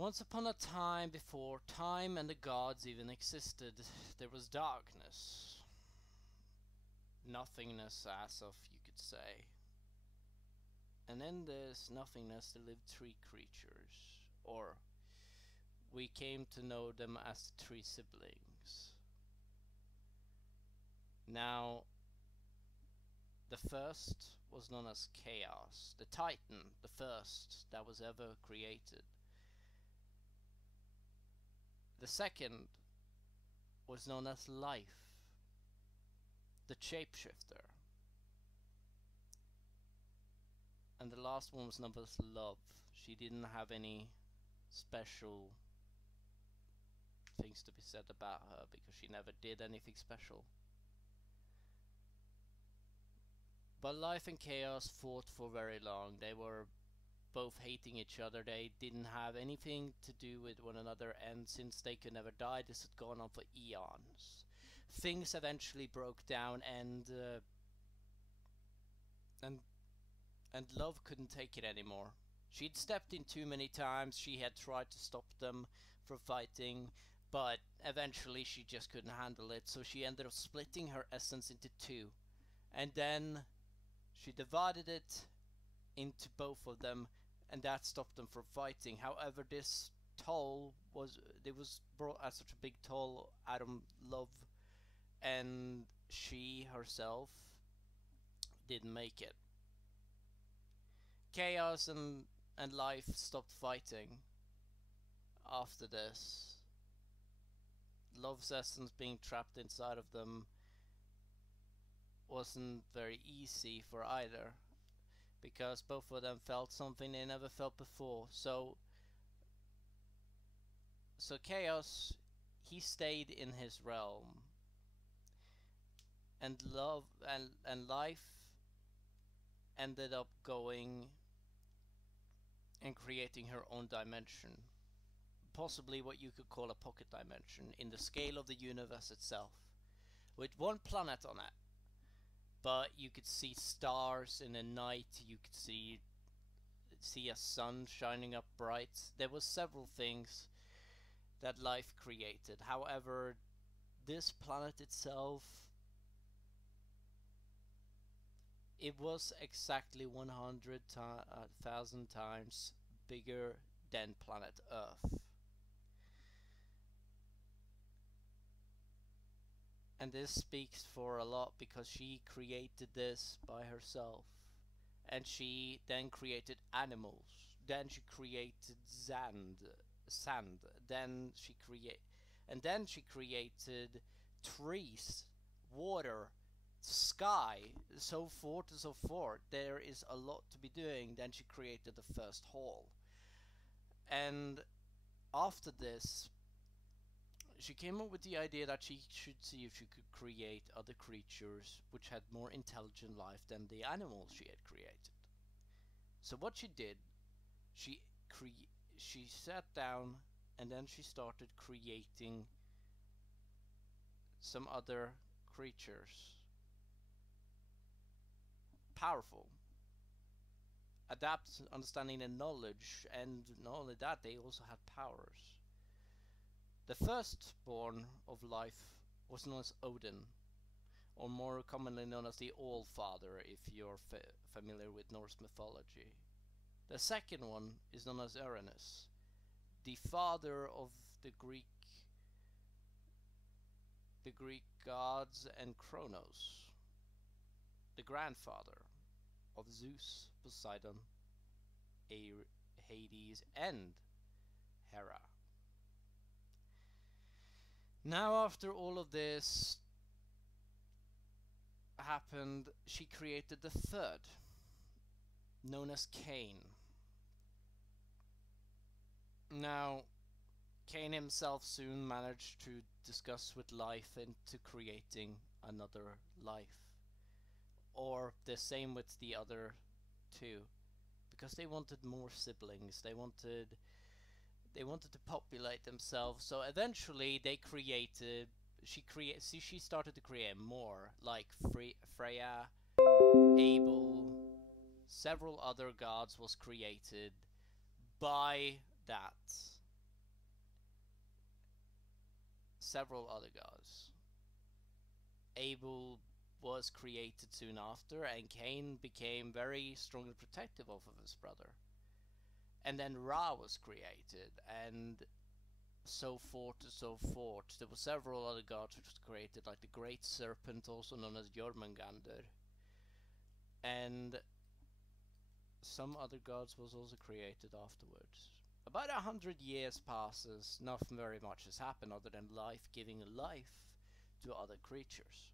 Once upon a time, before time and the gods even existed, there was darkness. Nothingness, as of you could say. And in this nothingness there lived three creatures, or we came to know them as the three siblings. Now, the first was known as Chaos, the Titan, the first that was ever created. The second was known as Life, the Shapeshifter. And the last one was known as Love. She didn't have any special things to be said about her because she never did anything special. But Life and Chaos fought for very long. They were both hating each other. They didn't have anything to do with one another, and since they could never die, this had gone on for eons. Things eventually broke down, and Love couldn't take it anymore. She'd stepped in too many times. She had tried to stop them from fighting, but eventually she just couldn't handle it, so she ended up splitting her essence into two, and then she divided it into both of them, and that stopped them from fighting. However, this toll was brought as such a big toll out of Love, and she herself didn't make it. Chaos and Life stopped fighting after this. Love's essence being trapped inside of them wasn't very easy for either, because both of them felt something they never felt before. So Chaos, he stayed in his realm, and Love and Life ended up going and creating her own dimension, possibly what you could call a pocket dimension in the scale of the universe itself, with one planet on it. But you could see stars in the night, you could see a sun shining up bright. There was several things that Life created. However, this planet itself, it was exactly 100,000 times bigger than planet Earth. And this speaks for a lot, because she created this by herself. And she then created animals. Then she created sand. Then she created trees, water, sky, so forth and so forth. There is a lot to be doing. Then she created the first hall. And after this, she came up with the idea that she should see if she could create other creatures which had more intelligent life than the animals she had created. So what she did, she sat down, and then she started creating some other creatures. Powerful, adapt, understanding and knowledge, and not only that, they also had powers. The firstborn of Life was known as Odin, or more commonly known as the All-Father if you're familiar with Norse mythology. The second one is known as Uranus, the father of the Greek gods, and Kronos, the grandfather of Zeus, Poseidon, Hades, and Hera. Now, after all of this happened, she created the third, known as Cain. Now, Cain himself soon managed to discuss with Life into creating another life, or the same with the other two, because they wanted more siblings. They wanted to populate themselves. So eventually she started to create more, like Freya, Abel, several other gods was created by that. several other gods. Abel was created soon after, and Cain became very strongly protective of his brother. And then Ra was created, and so forth and so forth. There were several other gods which was created, like the Great Serpent, also known as Jormungandr, and some other gods was also created afterwards. About 100 years passes, nothing very much has happened other than life giving life to other creatures.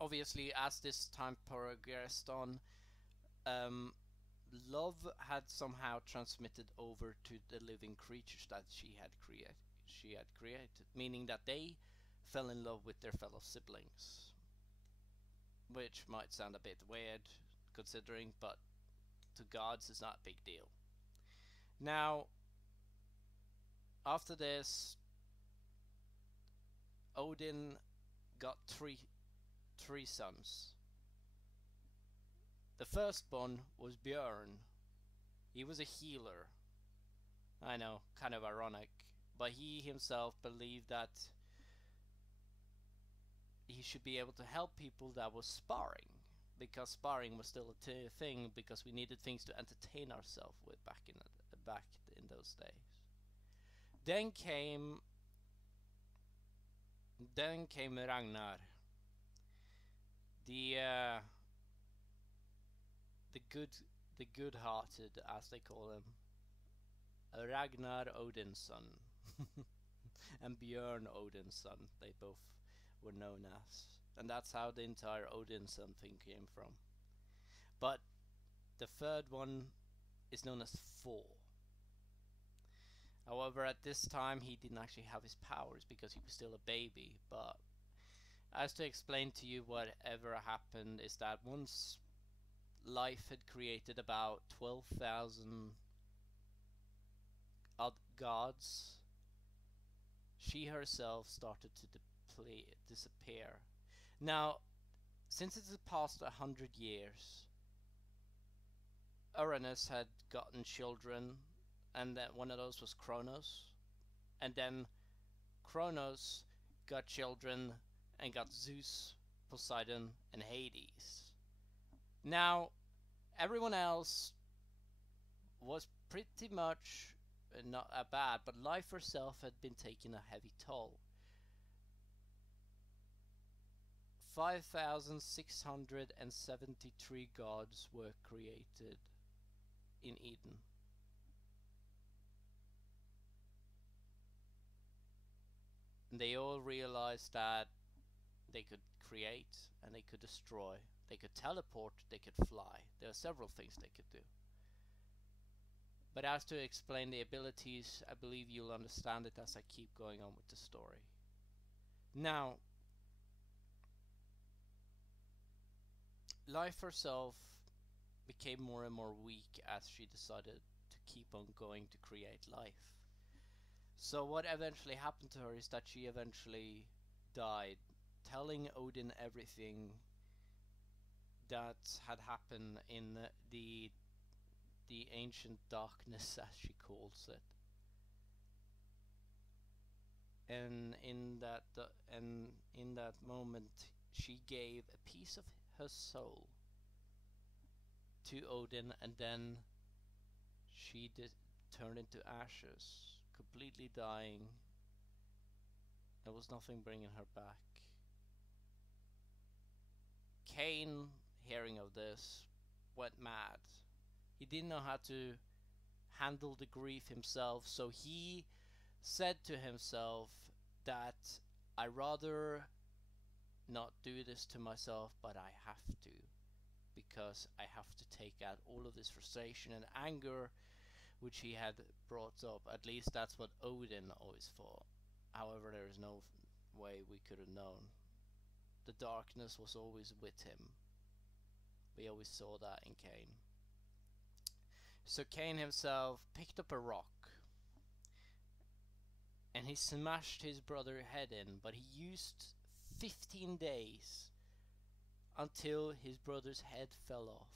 Obviously, as this time progressed on, love had somehow transmitted over to the living creatures that she had created, meaning that they fell in love with their fellow siblings, which might sound a bit weird considering, but to gods it's not a big deal. Now, after this, Odin got three sons. The firstborn was Björn. He was a healer. I know, kind of ironic, but he himself believed that he should be able to help people that was sparring, because sparring was still a thing, because we needed things to entertain ourselves with back in those days. Then came Ragnar, the good-hearted, as they call him, Ragnar Odin's son, and Björn Odin's son. They both were known as, and that's how the entire Odin son thing came from. But the third one is known as Thor. However, at this time he didn't actually have his powers because he was still a baby. But as to explain to you whatever happened is that once life had created about 12,000 gods, she herself started to disappear. Now, since it has passed 100 years, Uranus had gotten children, and that one of those was Kronos, and then Kronos got children and got Zeus, Poseidon, and Hades. Now, everyone else was pretty much not bad, but life herself had been taking a heavy toll. 5,673 gods were created in Eden. And they all realized that they could create and they could destroy. They could teleport, they could fly. There are several things they could do. But as to explain the abilities, I believe you'll understand it as I keep going on with the story. Now, life herself became more and more weak as she decided to keep on going to create life. So what eventually happened to her is that she eventually died, telling Odin everything that had happened in the ancient darkness, as she calls it. And in that moment, she gave a piece of her soul to Odin, and then she turned into ashes, completely dying. There was nothing bringing her back. Cain, hearing of this, went mad. He didn't know how to handle the grief himself, so he said to himself that I rather not do this to myself, but I have to, because I have to take out all of this frustration and anger which he had brought up. At least that's what Odin always thought. However, there is no way we could have known. The darkness was always with him. We always saw that in Cain. So Cain himself picked up a rock and he smashed his brother's head in, but he used 15 days until his brother's head fell off.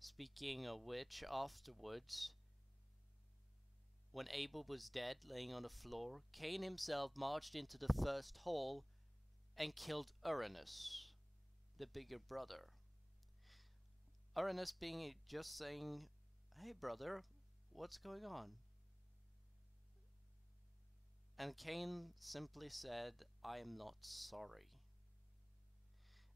Speaking of which, afterwards When Abel was dead, laying on the floor, Cain himself marched into the first hall and killed Uranus, the bigger brother. Uranus being just saying, "Hey brother, what's going on?" And Cain simply said, "I am not sorry."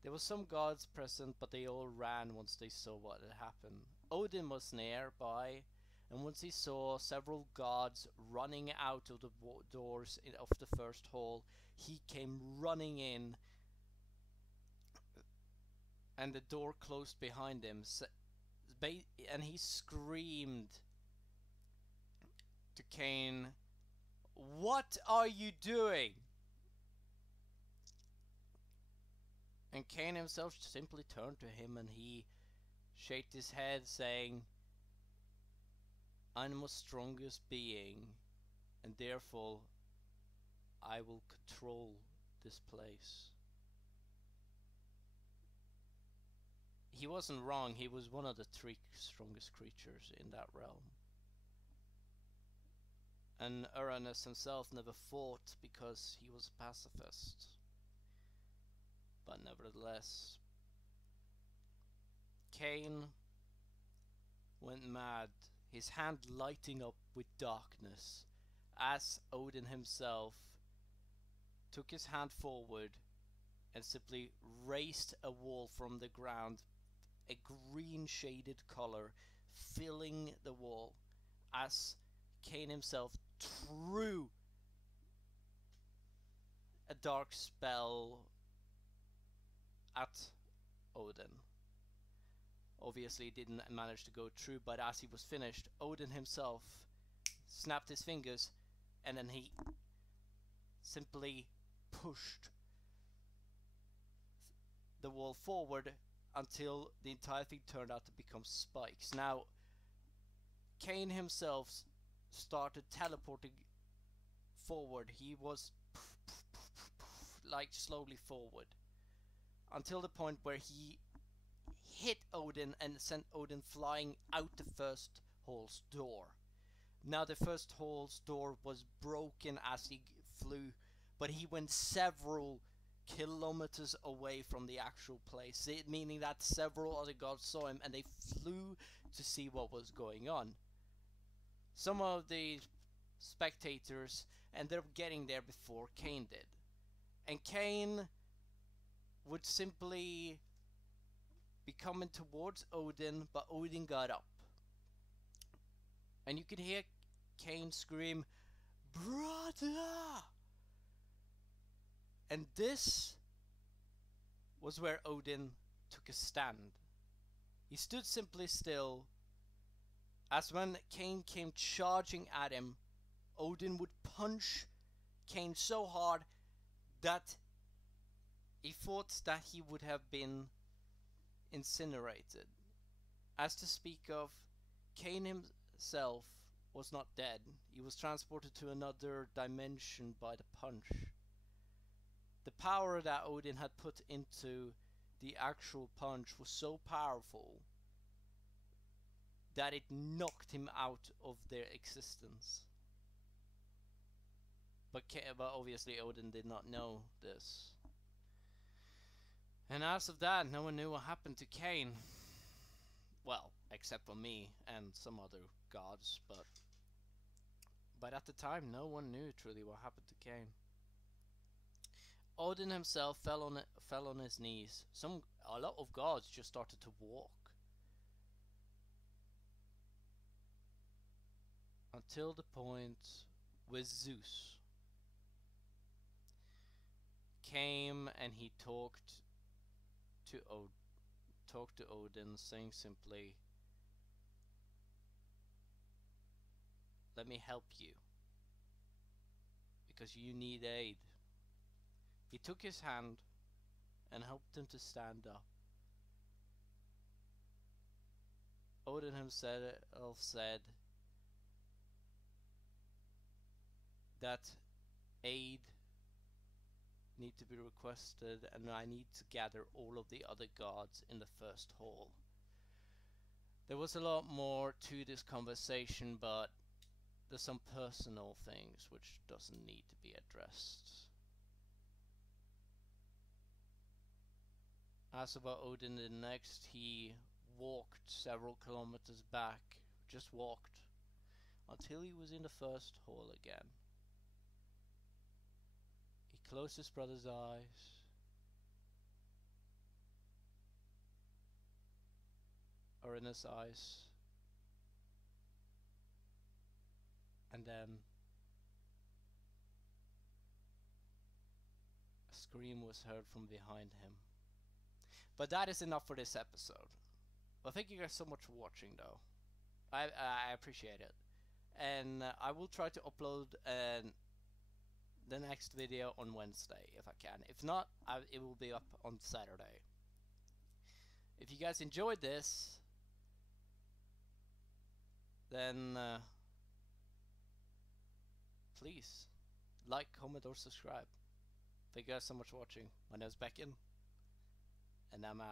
There were some gods present, but they all ran once they saw what had happened. Odin was nearby, and once he saw several gods running out of the doors of the first hall, he came running in, and the door closed behind him, and he screamed to Cain, "What are you doing?" And Cain himself simply turned to him, and he shook his head, saying, "I'm the strongest being, and therefore I will control this place." He wasn't wrong. He was one of the 3 strongest creatures in that realm. And Uranus himself never fought because he was a pacifist. But nevertheless, Cain went mad, his hand lighting up with darkness, as Odin himself took his hand forward and simply raised a wall from the ground, a green shaded color filling the wall, as Cain himself threw a dark spell at Odin. Obviously it didn't manage to go through, but as he was finished, Odin himself snapped his fingers, and then he simply pushed the wall forward until the entire thing turned out to become spikes. Now, Cain himself started teleporting forward. He was like slowly forward until the point where he hit Odin and sent Odin flying out the first hall's door. Now the first hall's door was broken as he flew, but he went several kilometers away from the actual place, meaning that several other gods saw him and they flew to see what was going on. Some of the spectators ended up getting there before Cain did, and Cain would simply be coming towards Odin, but Odin got up, and you could hear Cain scream, "Brother!" And this was where Odin took a stand. He stood simply still, as when Cain came charging at him, Odin would punch Cain so hard that he thought that he would have been incinerated. As to speak of, Cain himself was not dead. He was transported to another dimension by the punch. The power that Odin had put into the actual punch was so powerful that it knocked him out of their existence. But obviously Odin did not know this. And as of that, no one knew what happened to Cain. Well, except for me and some other gods, but at the time no one knew truly what happened to Cain. Odin himself fell on his knees. A lot of gods just started to walk, until the point where Zeus came and he talked to Odin, saying simply, "Let me help you, because you need aid." He took his hand and helped him to stand up. Odin himself said that aid need to be requested, and I need to gather all of the other gods in the first hall. There was a lot more to this conversation, but there's some personal things which doesn't need to be addressed. As about Odin the next, he walked several kilometers back, just walked, until he was in the first hall again. He closed his brother's eyes, or in his eyes, and then a scream was heard from behind him. But that is enough for this episode. Well, thank you guys so much for watching, though. I appreciate it. And I will try to upload the next video on Wednesday, if I can. If not, it will be up on Saturday. If you guys enjoyed this, then please like, comment, or subscribe. Thank you guys so much for watching. My name is Becken, and I'm out.